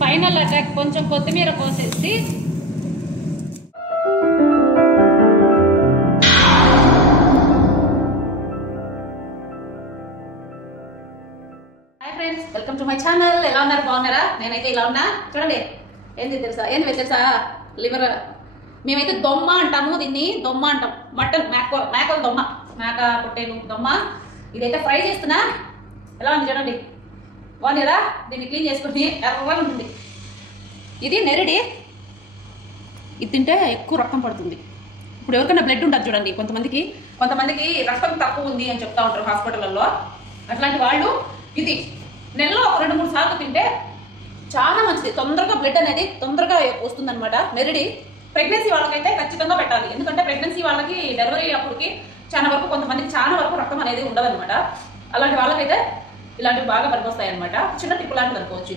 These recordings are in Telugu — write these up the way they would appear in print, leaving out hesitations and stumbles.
ఫైనల్ అటాక్ కొంచెం కొత్తిమీర కోసేసి వెల్కమ్ టు మై ఛానల్. ఎలా ఉన్నారు? బాగున్నారా? నేనైతే ఇలా ఉన్నా. చూడండి ఏంది తెలుసా లివర్. మేమైతే దొమ్మ అంటాము, దీన్ని దొమ్మ అంటాం. మటన్ మేకల దొమ్మ, మేక పొట్టేలు దొమ్మ. ఇదైతే ఫ్రై చేస్తున్నా. ఎలా ఉంది చూడండి, బాగుంది కదా? దీన్ని క్లీన్ చేసుకుని ఎర్రగా ఉంటుంది. ఇది నెరడి. ఇది తింటే ఎక్కువ రక్తం పడుతుంది. ఇప్పుడు ఎవరికైనా బ్లడ్ ఉంటుంది చూడండి, కొంతమందికి రక్తం తక్కువ ఉంది అని చెప్తా ఉంటారు హాస్పిటల్లో. అట్లాంటి వాళ్ళు ఇది నెలలో 2-3 సార్లు తింటే చాలా మంచిది. తొందరగా బ్లడ్ అనేది తొందరగా వస్తుంది అనమాట. నెరడి ప్రెగ్నెన్సీ వాళ్ళకైతే ఖచ్చితంగా పెట్టాలి. ఎందుకంటే ప్రెగ్నెన్సీ వాళ్ళకి డెలివరీ అప్పటికి కొంతమందికి చాలా వరకు రక్తం అనేది ఉండదు అనమాట. అలాంటి వాళ్ళకైతే ఇలాంటివి బాగా పనికొస్తాయి అనమాట. చిన్న టిప్పు లాంటిది అనుకోవచ్చు.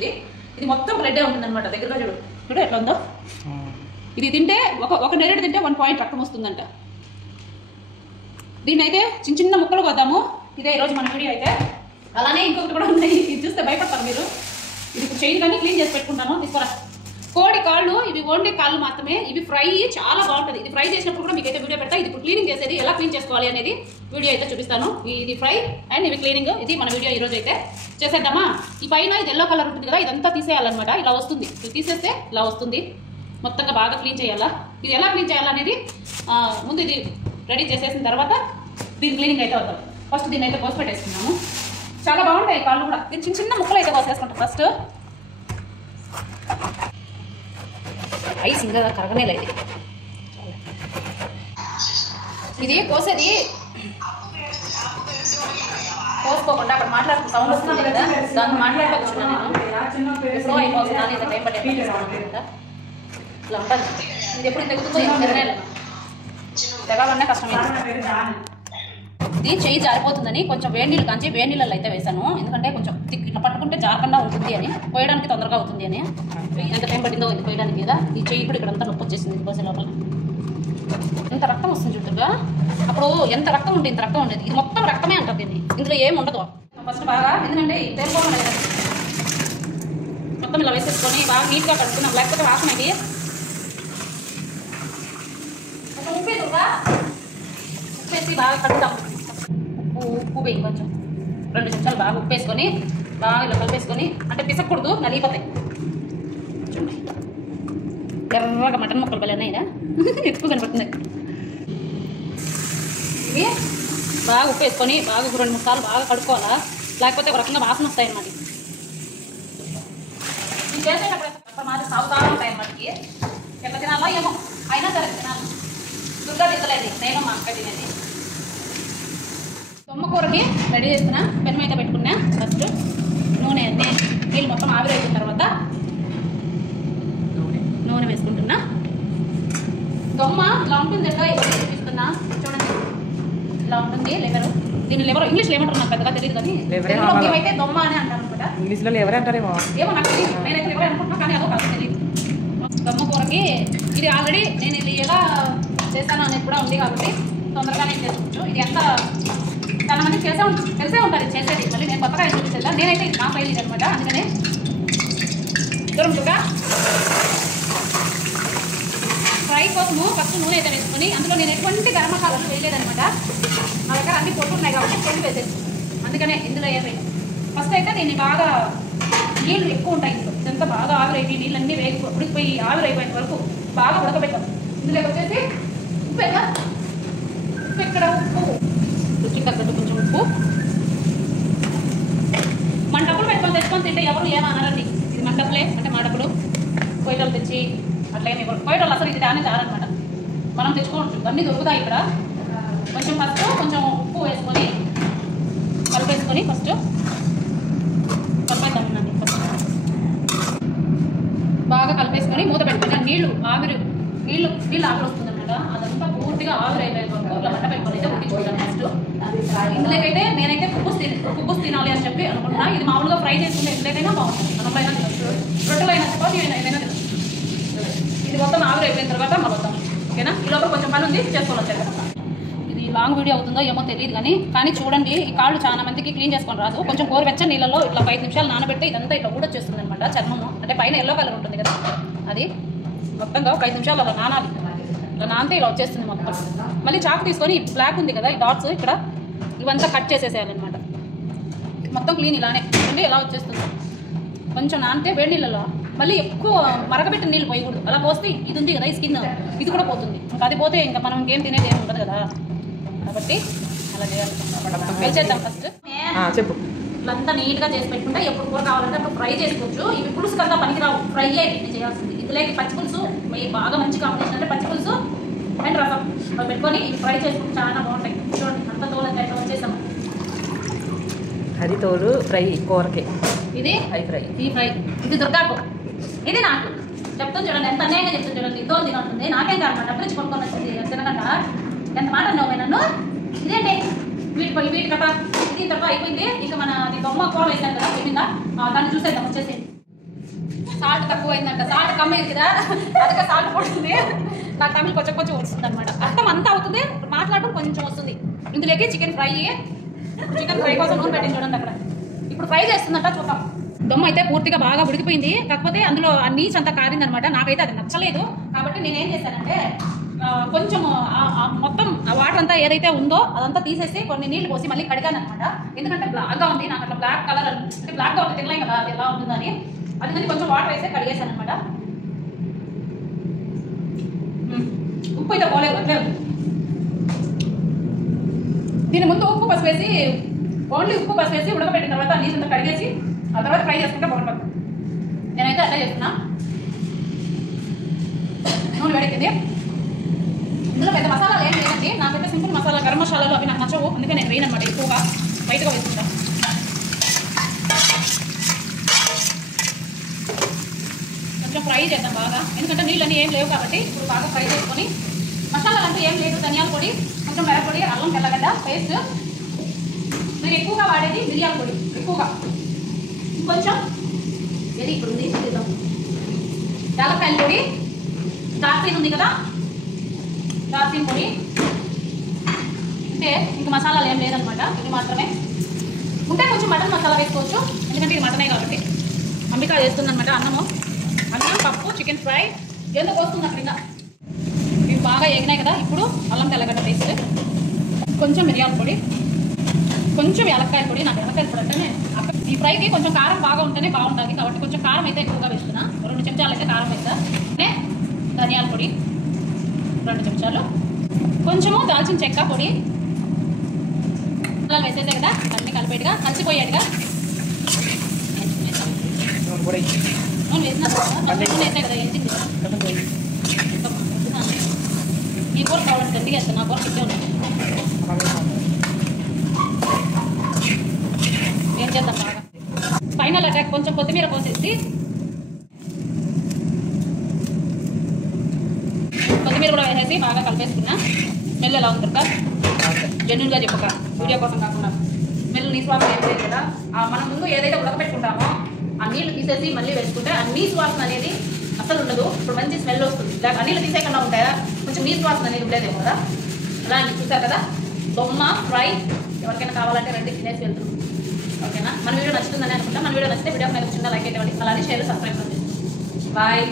ఇది మొత్తం బ్లడ్డే ఉంటుంది అనమాట. దగ్గరగా చూడు ఎట్లా ఉందో. ఇది తింటే ఒక నెరడి తింటే 1 పాయింట్ రక్తం వస్తుందంట. దీన్ని అయితే చిన్న ముక్కలు కొద్దాము. ఇదే ఈరోజు మన వీడియో అయితే. అలానే ఇంకొకటి కూడా ఉన్నాయి, ఇది చూస్తే భయపడతారు మీరు. ఇది ఇప్పుడు చేయి కానీ క్లీన్ చేసి పెట్టుకుంటాను. తీసుకురా. కోడి కాళ్ళు, ఇవి ఓన్లీ కాళ్ళు మాత్రమే. ఇవి ఫ్రై చాలా బాగుంటుంది. ఇది ఫ్రై చేసినప్పుడు కూడా మీకైతే వీడియో పెడతా. ఇది ఇప్పుడు క్లీనింగ్ చేసేది, ఎలా క్లీన్ చేసుకోవాలి అనేది వీడియో అయితే చూపిస్తాను. ఇది ఫ్రై అండ్ ఇవి క్లీనింగ్. ఇది మన వీడియో ఈరోజు అయితే చేసేద్దామా. ఈ పైన ఇది ఎల్లో కలర్ ఉంటుంది కదా, ఇదంతా తీసేయాలన్నమాట. ఇలా వస్తుంది. ఇది తీసేస్తే ఇలా వస్తుంది. మొత్తంగా బాగా క్లీన్ చేయాలా. ఇది ఎలా క్లీన్ చేయాలనేది ముందు ఇది రెడీ చేసేసిన తర్వాత దీని క్లీనింగ్ అయితే వద్దాం. ఫస్ట్ దీన్ని అయితే కోసి పెట్టేసుకున్నాము. చాలా బాగుంటాయి కాళ్ళు కూడా. దీన్ని చిన్న ముక్కలు అయితే కోసేసుకుంటాం. ఫస్ట్ ఐస్ ఇంకా కరగనే లేదు. ఇది కోసేది కోసుకోకుండా అక్కడ మాట్లాడుతూ సౌండ్ వస్తుంది కదా, దాన్ని మాట్లాడుకోవచ్చున్నాను నేను. స్లో అయిపోతున్నాను, ఇంత టైం పట్టే ఇలా ఉంటుంది. ఇది ఎప్పుడు ఇంత గుర్తుందో తెగాలన్నా కష్టమైంది. ఇది చెయ్యి జారిపోతుందని కొంచెం వేడి నీళ్ళు కాంచి వేడి నీళ్ళలో అయితే వేసాను. ఎందుకంటే కొంచెం ఇట్లా పట్టుకుంటే జారకుండా ఉంటుంది అని, పోయడానికి తొందరగా అవుతుంది అని. ఎంత టైం పట్టిందో ఇది పోయడానికి కదా. ఈ చెయ్యి ఇప్పుడు ఇక్కడ అంతా నొప్పి వచ్చేసింది. ఇది పోసే లోపల ఎంత రక్తం వస్తుంది చూడగా. అప్పుడు ఎంత రక్తం ఉంటే ఇంత రక్తం ఉండేది. ఇది మొత్తం రక్తమే అంటారు దీన్ని. ఇందులో ఏమి ఉండదు. ఫస్ట్ బాగా ఎందుకంటే తేలిపోకుండా మొత్తం ఇలా వేసేసుకొని బాగా నీట్గా కడుక్కున్నాం, లేకపోతే వాసన ఇది. ఉప్పేసి బాగా కడుగుతాం. ఉప్పు వేయి కొంచెం 2 చెంచాలు బాగా ఉప్పు వేసుకొని బాగా ఇలా కలిపేసుకొని, అంటే పిసకూడదు, నలిగిపోతాయి. చూడండి ఎర్రగా మటన్ ముక్కలు బలి ఉన్నాయినా ఎక్కువ కనపడుతుంది. ఇవి బాగా ఉప్పు వేసుకొని బాగా 2-3 సార్లు బాగా కడుక్కోవాలా, లేకపోతే ఒక రకంగా వాసన వస్తాయి అన్నమాట. ఇది చేసేటప్పుడు మాది సాగుతా ఉంటాయి అన్నమాటకి. ఎట్లా తినాలా ఏమో, అయినా సరే తినాలి. దుర్గా తినలేదు, నేను మా అక్క తినేది. దొమ్మ కూరకి రెడీ చేస్తున్నా. పెనం అయితే పెట్టుకున్నా. ఫస్ట్ నూనె నీళ్ళు మొత్తం ఆవిరైన తర్వాత నూనె వేసుకుంటున్నా. దొమ్మ ఇలా ఉంటుంది ఎట్లా ఇవన్నీ చూపిస్తున్నా చూడండి. ఇలా ఉంటుంది లివర్. దీన్ని లివర్ ఇంగ్లీష్లో ఏమంటారు నాకు పెద్దగా తెలియదు, కానీ మేమైతే దొమ్మ అని అంటారు అనమాట. ఇంగ్లీష్లో లివర్ అంటారేమో, ఏమో నాకు తెలియదు. నేనైతే లివర్ అనుకుంటున్నా, కానీ అదో కాదు తెలియదు. దొమ్మ కూరకి ఇది ఆల్రెడీ నేను ఇది ఎలా చేశాను అనేది కూడా ఉంది కాబట్టి తొందరగానే చేసుకోవచ్చు. ఇది ఎంత చాలా మంది తెలిసే ఉంటుంది చేసేది. మళ్ళీ నేను కొత్తగా చూపించేదా. నేనైతే ఇది నా ఫైల్ ఇది అనమాట. అందుకనే దూరంగా ఫ్రై కోసము ఫస్ట్ నూనె అయితే వేసుకొని, అందులో నేను ఎటువంటి గరం మసాలాలు వేయలేదనమాట. నా దగ్గర అన్ని పొట్టు ఉన్నాయి కాబట్టి పొట్టు వేసేది. అందుకనే ఇందులో ఏమైనా ఫస్ట్ అయితే దీన్ని బాగా నీళ్ళు ఎక్కువ ఉంటాయి ఇందులో. ఇదంతా బాగా ఆవిరైపోయి నీళ్ళన్నీ ఉడికిపోయి ఆవిరైపోయిన వరకు బాగా ఉడకబెట్టాం. ఇందులోకి వచ్చేసి ఉప్పు ఎక్కడ ఉప్పు రుచికి తగ్గట్టు కొంచెం ఉప్పు. మన డబ్బులు తెచ్చుకొని తింటే ఎవరు ఏమన్నారండి. ఇది మన డబ్బులే అంటే మా డబ్బులు. కోయటోళ్ళు తెచ్చి అట్లయినా కోయటోళ్ళు అసలు ఇది దాన్ని చాలన్నమాట. మనం తెచ్చుకోవచ్చు, అన్నీ దొరుకుతాయి ఇక్కడ. కొంచెం ఫస్ట్ కొంచెం ఉప్పు వేసుకొని కలిపేసుకొని ఫస్ట్ కలిపేద్దామండి. ఫస్ట్ బాగా కలిపేసుకొని మూత పెట్టుకొని నీళ్ళు ఆవిరి వస్తుంది అనమాట. అదంతా పూర్తిగా ఆవిరైపోయింది. ఇట్లా మంట పెట్టుకొని అయితే ఉడికించుకుంటాను ఫస్ట్. ఇందులోకైతే నేనైతే కుబ్బుస్ తినాలి అని చెప్పి అనుకుంటున్నా. ఇది మామూలుగా ఫ్రై చేసుకుంటే ఇందులోకైనా బాగుంటుంది. మనమైనా తినచ్చు, రొట్టెలు అయినా చపాతీ ఏదైనా తినచ్చు. ఇది మొత్తం ఆవిరైపోయిన తర్వాత మనం వద్దాం. ఓకేనా? ఈ లోపల కొంచెం పని ఉంది, చేసుకోవాలి. ఇది లాంగ్ వీడియో అవుతుందో ఏమో తెలియదు కానీ చూడండి, ఈ కాళ్ళు చాలా మందికి క్లీన్ చేసుకొని రాదు. కొంచెం గోరువెచ్చని నీళ్ళలో ఇట్లా 5 నిమిషాలు నానబెడితే ఇదంతా ఇట్లా ఊడొచ్చేస్తుంది అనమాట. చర్మము అంటే పైన ఎల్లో కలర్ ఉంటుంది కదా, అది మొత్తంగా ఒక 5 నిమిషాలు అలా నానాలి. ఇలా నానితే ఇలా వచ్చేస్తుంది మొత్తం. మళ్ళీ చాకు తీసుకొని బ్లాక్ ఉంది కదా, ఈ డాట్స్ ఇక్కడ ఇవంతా కట్ చేసేసేయాలన్నమాట. మొత్తం క్లీన్ ఇలానే చూడండి ఎలా వచ్చేస్తుంది. కొంచెం నానితే వేడి నీళ్ళలో మళ్ళీ ఎక్కువ మరగబెట్టిన నీళ్ళు పోయకూడదు. అలా పోస్తే ఇది ఉంది కదా, ఈ స్కిన్ ఇది కూడా పోతుంది. ఇంకా అది పోతే ఇంకా మనం ఇంకేం తినేది ఏమి ఉంటుంది కదా, కాబట్టి అలా చేయాలి. చేద్దాం ఫస్ట్. చెప్పు. ఇట్లంతా నీట్గా చేసి పెట్టుకుంటే ఎప్పుడు కూర కావాలంటే అప్పుడు ఫ్రై చేసుకోవచ్చు. ఇవి పులుసు కదా పనికిరావు, ఫ్రై అయ్యి చేయాల్సింది. ఇదిలేకి పచ్చి పులుసు బాగా మంచి కాంబినేషన్ అంటే పచ్చి పులుసు అండ్ రసం పెట్టుకొని ఇవి ఫ్రై చేసుకుంటే చాలా బాగుంటాయి. చూడండి అంత తోలంతా ఎట్లా వచ్చేసాము. అది తోలు ఫ్రై కూరకి, ఇది ఫ్రై, ఈ ఫ్రై, ఇది దుర్గాకు, ఇది నాకు చెప్తాను చూడండి. ఎంత అన్యాయంగా చెప్తాను చూడండి. తోలు తినంటుంది, నాకేం కాదన్నమాట. డబ్బులు ఇచ్చి కొనుక్కొని వచ్చింది తినకుండా ఎంత మాట అన్నావు నన్ను. ఇదేంటి వీటి కట్ట ఇది తప్ప అయిపోయింది. ఇక మన అది బొమ్మ కూర వేసాను కదా పొయ్యిందా, దాన్ని చూసేద్దాం వచ్చేసి. సాల్ట్ తక్కువ అయిందంట, సాల్ట్ కమ్మి అయింది కదా, అదిగా సాల్ట్ పడుతుంది. నాకు తమిళ కొంచెం కొంచెం వస్తుంది అనమాట. అర్థం అంతా అవుతుంది, మాట్లాడడం కొంచెం వస్తుంది. ఇందులోకి చికెన్ ఫ్రై కోసం నూనె పెట్టింది చూడండి అక్కడ. ఇప్పుడు ఫ్రై చేస్తుందంట, చూద్దాం. దొమ్మ అయితే పూర్తిగా బాగా ఉడికిపోయింది, కాకపోతే అందులో ఆ నీచ్ అంతా కారిందనమాట. నాకైతే అది నచ్చలేదు. కాబట్టి నేనేం చేశానంటే కొంచెం మొత్తం ఆ వాటర్ అంతా ఏదైతే ఉందో అదంతా తీసేసి కొన్ని నీళ్లు పోసి మళ్ళీ కడిగాను అనమాట. ఎందుకంటే బ్లాక్గా ఉంది, నాకు అట్లా బ్లాక్ కలర్ అంటే బ్లాక్గా ఉంటే తినలేం కదా, అది ఎలా ఉంటుందని. అందుకని కొంచెం వాటర్ వేస్తే కడిగేశాను అనమాట. ఉప్పు అయితే పోలేదు, అట్లే ఉంది. దీని ముందు ఉప్పు పసుపు వేసి ఓన్లీ ఉప్పు పసుపు వేసి ఉడకబెట్టిన తర్వాత నీళ్ళంతా కడిగేసి ఆ తర్వాత ఫ్రై చేసుకుంటే బాగుంటుంది. నేనైతే అట్లా చేస్తున్నా. నూనె వేడెక్కింది. ఇందులో పెద్ద మసాలాలు ఏం లేదండి, నాకైతే సింపుల్ మసాలా, గరం మసాలాలు అవి నాకు నచ్చవు, అందుకే నేను వేయను అనమాట. ఎక్కువగా బయటగా వేసుకుంటాను. కొంచెం ఫ్రై చేద్దాం బాగా, ఎందుకంటే నీళ్ళన్నీ ఏం లేవు కాబట్టి. ఇప్పుడు బాగా ఫ్రై చేసుకొని మసాలాలు అంటూ ఏం లేదు, ధనియాల పొడి, కొంచెం మిరపొడి, అల్లం తెల్లగడ్డ పేస్ట్. నేను ఎక్కువగా వాడేది మిరియాల పొడి ఎక్కువగా, కొంచెం ఇది ఇప్పుడు ఉంది చూద్దాం. యాలక్కాయల పొడి, దాల్చిన ఉంది కదా, దాల్చిన పొడి. అంటే ఇంకా మసాలాలు ఏం లేదనమాట, ఇది మాత్రమే. ఉంటే కొంచెం మటన్ మసాలా వేసుకోవచ్చు, ఎందుకంటే ఇది మటనే కాబట్టి. అంబిక చేస్తుందనమాట అన్నము, అన్నం, పప్పు, చికెన్ ఫ్రై ఎందుకు వస్తుంది అక్కడ. ఇంకా ఇవి బాగా ఏగినాయి కదా, ఇప్పుడు అల్లం తెల్లగడ్డ పేస్ట్, కొంచెం మిరియాల పొడి, కొంచెం యాలక్కాయ పొడి. నాకు యాలక్కాయ పొడి అంటేనే ఈ ఫ్రైకి కొంచెం కారం బాగా ఉంటేనే బాగుంటుంది, కాబట్టి కొంచెం కారం అయితే ఎక్కువగా వేస్తున్నా. 2 చెంచాలు అయితే కారం వేస్తా. ధనియాల పొడి 2 చెంచాలు, కొంచెము దాల్చిన చెక్క పొడి. అలా వేసేసే కదా, అన్నీ కలిపేట్టుగా కలిసిపోయేట్టుగా నూనె వేసిన నూనె వేసే కదా వేసింది. ఈ కూర కావాలంటే గట్టిగా వేస్తాను, నా కూర తిట్టే ఉంటుంది. ఏం చేద్దాం బాగా ఫైనల్ అటాక్. కొంచెం కొత్తిమీర కోసేసి, కొత్తిమీర కూడా వేసేసి బాగా కలిపేసుకున్నా. స్మెల్ ఎలా ఉంది దొరక, జెన్యున్గా చెప్పక, వీడియో కోసం కాకుండా. స్మెల్ నీ శ్వాసన ఏం లేదు కదా. మనం ముందు ఏదైతే ఉడకబెట్టుకుంటామో ఆ నీళ్ళు తీసేసి మళ్ళీ వేసుకుంటే ఆ నీ శ్వాసన అనేది అసలు ఉండదు. ఇప్పుడు మంచి స్మెల్ వస్తుంది. లేక నీళ్ళు తీసేయకుండా ఉంటాయా, కొంచెం నీ శ్వాసన అనేది ఉండేదేమో కదా. అలా అని చూసారు కదా, బొమ్మ ఫ్రై. ఎవరికైనా కావాలంటే రండి, తినేసి వెళ్తున్నాం. ఓకేనా, మన వీడియో నచ్చుతుందని అనుకుంటా. మన వీడియో నచ్చితే వీడియో మీద చిన్న లైక్ అయితే అలానే షేర్, సబ్స్క్రైబ్ చేయండి. బాయ్.